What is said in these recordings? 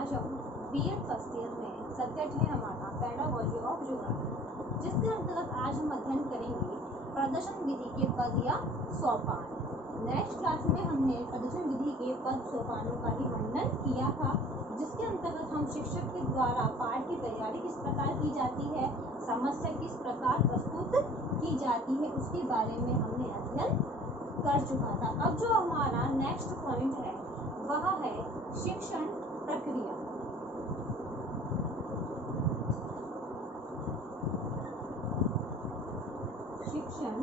आज हम BEd first year में सब्जेक्ट है हमारा पेडागोजी ऑफ ज्योग्राफी, जिसके अंतर्गत आज हम अध्ययन करेंगे प्रदर्शन विधि के पद या सोपान। नेक्स्ट क्लास में हमने प्रदर्शन विधि के पद सोपानों का ही वर्णन किया था, जिसके अंतर्गत हम शिक्षक के द्वारा पाठ की तैयारी किस प्रकार की जाती है, समस्या किस प्रकार प्रस्तुत की जाती है, उसके बारे में हमने अध्ययन कर चुका था। अब जो हमारा नेक्स्ट पॉइंट है वह है शिक्षण प्रक्रिया। शिक्षण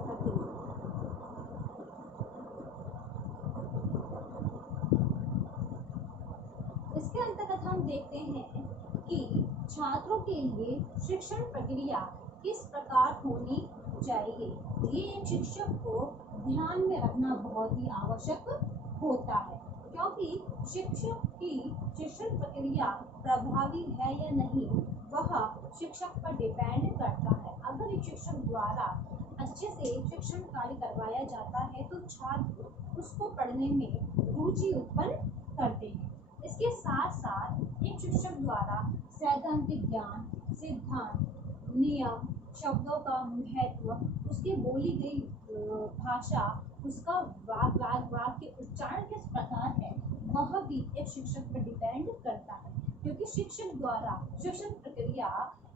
प्रक्रिया इसके अंतर्गत हम देखते हैं कि छात्रों के लिए शिक्षण प्रक्रिया किस प्रकार होनी चाहिए। ये एक शिक्षक को ध्यान में रखना बहुत ही आवश्यक होता है, क्योंकि शिक्षक की शिक्षण प्रक्रिया प्रभावी है या नहीं वह शिक्षक पर डिपेंड करता है। अगर एक शिक्षक द्वारा अच्छे से शिक्षण कार्य करवाया जाता है तो छात्र उसको पढ़ने में रुचि उत्पन्न करते हैं। इसके साथ साथ एक शिक्षक द्वारा सैद्धांतिक ज्ञान, सिद्धांत, नियम, शब्दों का महत्व, उसकी बोली गई भाषा, उसका वाक्य उच्चारण किस प्रकार है, वह भी एक शिक्षक पर डिपेंड करता है, क्योंकि शिक्षक द्वारा शिक्षण प्रक्रिया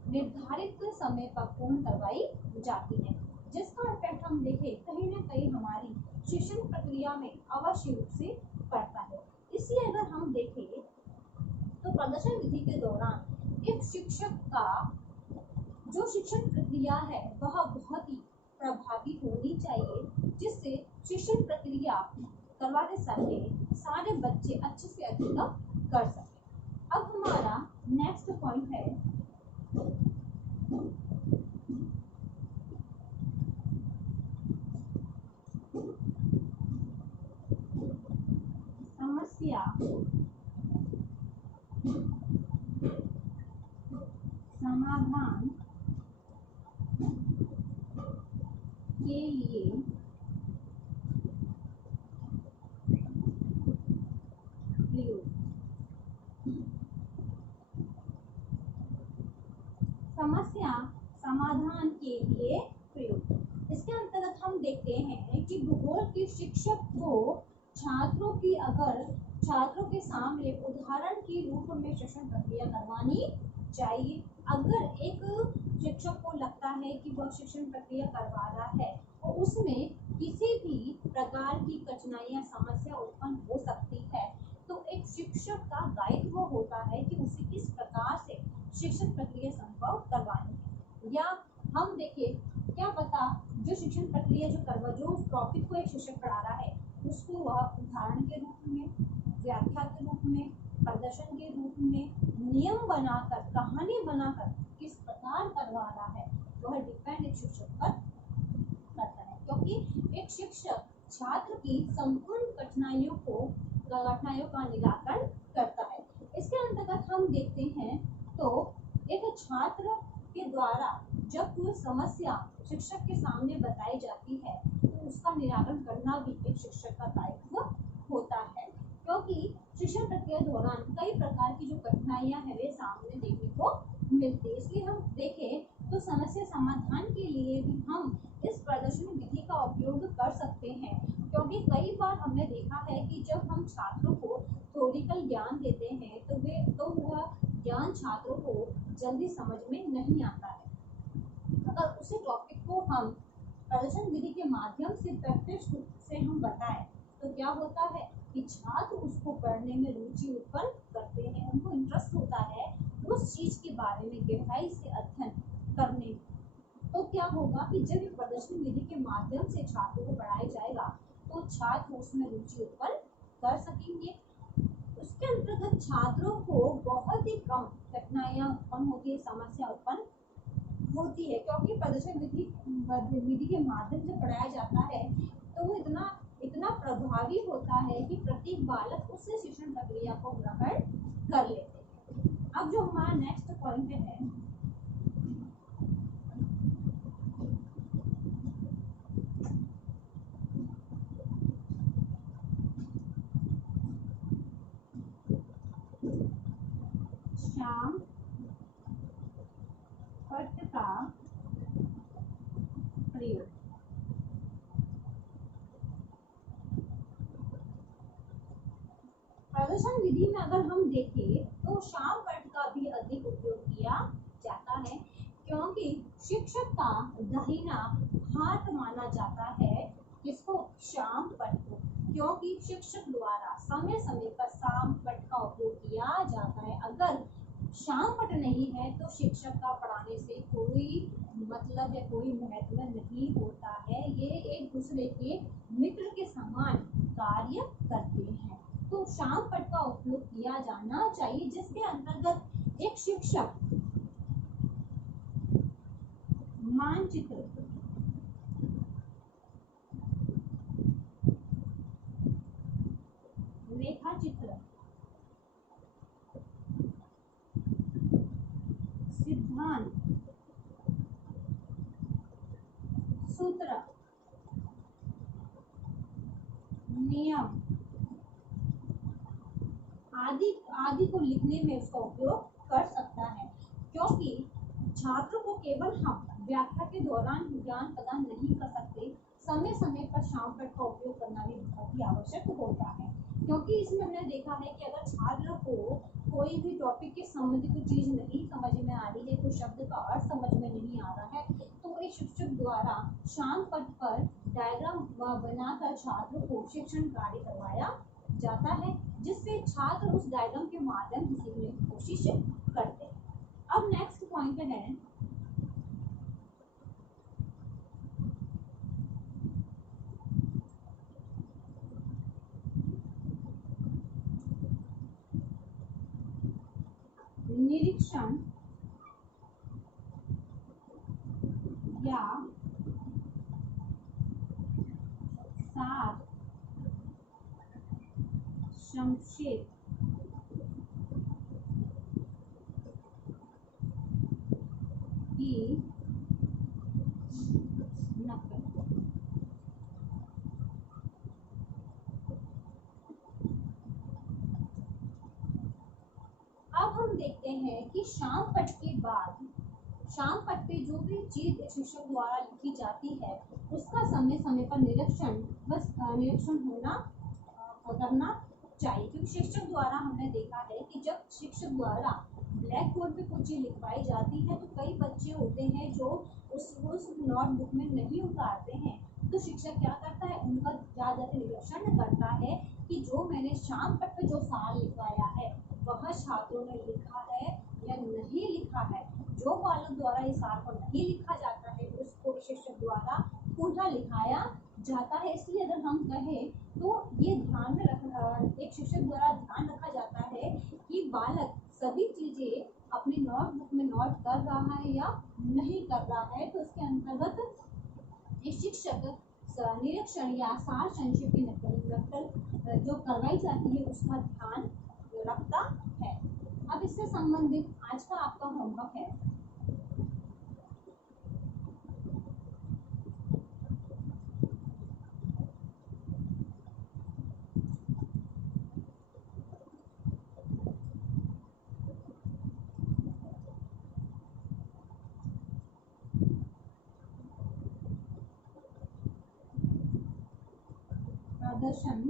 निर्धारित समय पर पूर्ण करवाई जाती है, जिसका इफेक्ट हम देखें कहीं ना कहीं हमारी शिक्षण प्रक्रिया में अवश्य रूप से पड़ता है। इसलिए अगर हम देखें तो प्रदर्शन विधि के दौरान एक शिक्षक का जो शिक्षण प्रक्रिया है वह बहुत ही प्रभावी होनी चाहिए, जिससे शिक्षण प्रक्रिया करवाते समय सारे बच्चे अच्छे से अच्छे कर सकें। अब हमारा नेक्स्ट पॉइंट है समस्या समाधान के लिए प्रयोग। समस्या समाधान के लिए प्रयोग। इसके अंतर्गत हम देखते हैं कि भूगोल के शिक्षक को छात्रों के सामने उदाहरण के रूप में शिक्षण प्रक्रिया करवानी चाहिए। अगर एक शिक्षक को लगता है कि वह शिक्षण प्रक्रिया करवा रहा है और उसमें किसी भी प्रकार की कठिनाइयां, समस्या उत्पन्न हो सकती है, तो एक शिक्षक का दायित्व होता है कि उसे किस प्रकार से शिक्षण प्रक्रिया संभव करवानी है। या हम देखें क्या पता जो शिक्षण प्रक्रिया जो उस टॉपिक को एक शिक्षक पढ़ा रहा है उसको वह उदाहरण के रूप में, व्याख्या के रूप में, प्रदर्शन के रूप में, नियम बनाकर, कहानी बनाकर किस प्रकार करवा रहा है वह डिपेंड एक शिक्षक पर करता है, क्योंकि एक शिक्षक छात्र की संपूर्ण कठिनाइयों का निराकरण करता है। इसके अंतर्गत हम देखते हैं तो एक छात्र के द्वारा जब कोई समस्या शिक्षक के सामने बताई जाती है तो उसका निराकरण करना भी एक शिक्षक का दायित्व होता है, क्योंकि शिक्षण प्रक्रिया दौरान कई प्रकार की जो कठिनाइयां हैं वे सामने देखने को मिलती है। इसलिए हम देखें तो समस्या समाधान के लिए भी हम इस प्रदर्शन विधि का उपयोग कर सकते हैं, क्योंकि कई बार हमने देखा है कि जब हम छात्रों को थ्योरिकल ज्ञान देते हैं तो वह ज्ञान छात्रों को जल्दी समझ में नहीं आता है। अगर उसी टॉपिक को हम प्रदर्शन विधि के माध्यम से प्रैक्टिस से हम बताएं तो क्या होता है कि छात्र उसको पढ़ने में रुचि उत्पन्न करते हैं, उनको इंटरेस्ट होता है उस चीज के बारे में गहराई से अध्ययन करने में। तो क्या होगा कि जब प्रदर्शन विधि के माध्यम से छात्रों को पढ़ाया जाएगा तो छात्र उसमें रुचि उत्पन्न कर सकेंगे। उसके अंतर्गत छात्रों को बहुत ही कम कठिनाइयां उत्पन्न होती है, समस्या उत्पन्न होती है, क्योंकि प्रदर्शन विधि के माध्यम से पढ़ाया जाता है तो वो इतना प्रभावी होता है कि प्रत्येक बालक उससे शिक्षण प्रक्रिया को ग्रहण कर लेते हैं। अब जो हमारा नेक्स्ट पॉइंट है श्याम पट्ट का प्रयोग। प्रदर्शन विधि में अगर हम देखें तो श्याम पट्ट का भी अधिक उपयोग किया जाता है, क्योंकि शिक्षक का दाहिना हाथ माना जाता है किसको? श्याम पट्ट को, क्योंकि शिक्षक द्वारा समय समय पर श्याम पट्ट का उपयोग किया जाता है। अगर श्याम पट्ट नहीं है तो शिक्षक का पढ़ाने से कोई मतलब या कोई महत्व नहीं होता है। ये एक दूसरे के मित्र के समान कार्य करते हैं। तो श्याम पट्ट का उपयोग किया जाना चाहिए, जिसके अंतर्गत एक शिक्षक मानचित्र, रेखाचित्र, सिद्धांत, सूत्र, नियम आदि को लिखने में उसका उपयोग कर सकता है, क्योंकि छात्र को केवल हम व्याख्या के दौरान ज्ञान प्रदान नहीं कर सकते, समय समय पर श्याम पट्ट का उपयोग करना भी बहुत ही आवश्यक होता है। क्योंकि इसमें हमने देखा है कि अगर छात्र को कोई भी टॉपिक के संबंधित कोई चीज नहीं समझ में आ रही है, कोई शब्द का अर्थ समझ में नहीं आ रहा है, तो एक शिक्षक द्वारा श्याम पट्ट पर डायग्राम बनाकर छात्र को शिक्षण कार्य करवाया जाता है, जिससे छात्र उस डायग्राम के माध्यम से सीखने की कोशिश करते हैं। अब नेक्स्ट पॉइंट है निरीक्षण या सार संक्षेप की नकल। अब हम देखते हैं कि श्याम पट्ट के बाद श्याम पट्ट पे जो भी चीज शिक्षक द्वारा लिखी जाती है उसका समय समय पर निरीक्षण करना चाहिए, क्योंकि शिक्षक द्वारा हमने देखा है कि जब शिक्षक द्वारा ब्लैक बोर्ड पे कुछ चीज लिखवाई जाती है तो कई बच्चे होते हैं जो उस नोटबुक में नहीं उतारते हैं, तो शिक्षक क्या करता है, उनका ज्यादा निरीक्षण करता है कि जो मैंने श्याम पट्ट पे जो सार लिखवाया है वह छात्रों ने लिखा है या नहीं लिखा है। जो बालक द्वारा इस सार को नहीं लिखा जाता है उसको शिक्षक द्वारा पुनः लिखाया जाता है। इसलिए अगर हम कहें तो ये ध्यान में एक शिक्षक द्वारा ध्यान रखा जाता है कि बालक सभी चीजें अपनी नोटबुक में नोट कर रहा है या नहीं कर रहा है, तो इसके अंतर्गत एक शिक्षक निरीक्षण या सार संक्षेप की नकल जो करवाई जाती है उसका ध्यान रखता है। अब इससे संबंधित आज का आपका होमवर्क है प्रदर्शन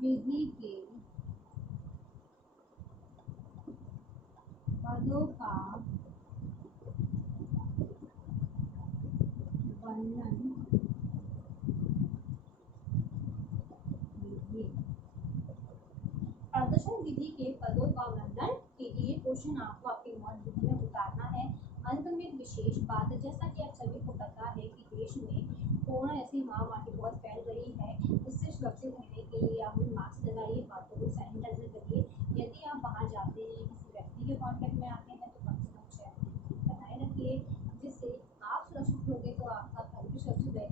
विधि के पदों का वर्णन कीजिए। प्रदर्शन विधि के पदों का वर्णन कीजिए। क्वेश्चन आपको आपके नोटबुक में उतारना है। अंत में एक विशेष बात, जैसा कि आप सभी को पता है कि देश में कोरोना ऐसी महामारी बहुत फैल रही है, इससे सुरक्षित रहने के लिए आप मास्क लगाइए, हाथों को सैनिटाइजर करिए। यदि आप बाहर जाते हैं, किसी व्यक्ति के कांटेक्ट में आते हैं तो कम से कम 6 फीट बनाए रखिए, जिससे आप सुरक्षित होंगे तो आपका घर भी सुरक्षित रहेगा।